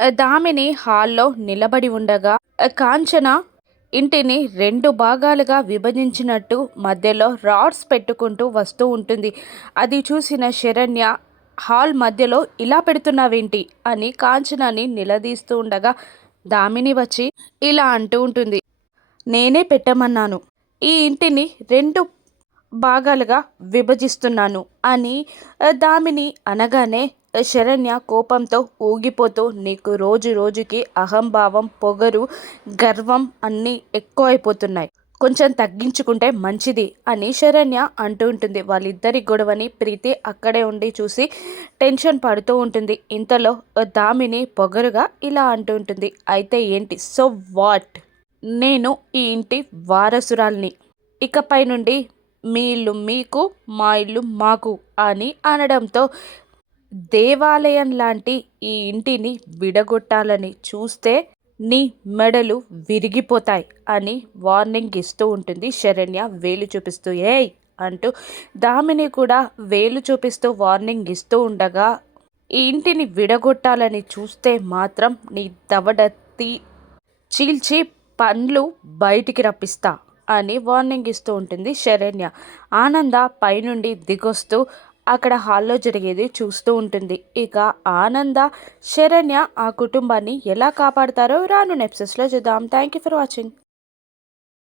దామిని హాల్లో నిలబడి ఉండగా కాంచన ఇంటిని రెండు భాగాలుగా విభజించినట్టు మధ్యలో రాడ్స్ పెట్టుకుంటూ వస్తూ ఉంటుంది. అది చూసిన శరణ్య హాల్ మధ్యలో ఇలా పెడుతున్నావేంటి? అని కాంచనాని నిలదీస్తూ ఉండగా దామిని వచ్చి ఇలా అంటూ ఉంటుంది నేనే పెట్టమన్నాను. ఈ ఇంటిని రెండు భాగాలుగా విభజిస్తున్నాను అని దామిని అనగానే శరణ్య కోపంతో ఊగిపోతూ నీకు రోజు రోజుకి అహంభావం పొగరు గర్వం అన్నీ ఎక్కువైపోతున్నాయి. కొంచెం తగ్గించుకుంటే మంచిది అని శరణ్య అంటూ ఉంటుంది. వాళ్ళిద్దరి గొడవని ప్రీతి అక్కడే ఉండి చూసి టెన్షన్ పడుతూ ఉంటుంది. ఇంతలో దామిని పొగరుగా ఇలా అంటూ ఉంటుంది. అయితే ఏంటి? So what? నేను ఈ ఇంటి వారసురాల్ని. ఇకపై నుండి మీ ఇల్లు మీకు మా ఇల్లు మాకు అని అనడంతో దేవాలయం లాంటి ఈ ఇంటిని విడగొట్టాలని చూస్తే నీ మెడలు విరిగిపోతాయి అని వార్నింగ్ ఇస్తూ ఉంటుంది శరణ్య. వేలు చూపిస్తూ ఏయ్! అంటూ దామిని కూడా వేలు చూపిస్తూ వార్నింగ్ ఇస్తూ ఉండగా ఈ ఇంటిని విడగొట్టాలని చూస్తే మాత్రం నీ దవడత్తి చీల్చి పండ్లు బయటికి రప్పిస్తా. అని వార్నింగ్ ఇస్తూ ఉంటుంది శరణ్య. ఆనంద పైనుండి దిగొస్తూ అక్కడ హాల్లో జరిగేది చూస్తూ ఉంటుంది. ఇక ఆనంద శరణ్య ఆ కుటుంబాన్ని ఎలా కాపాడతారో రాను నెప్సెస్లో చూద్దాం. Thank you for watching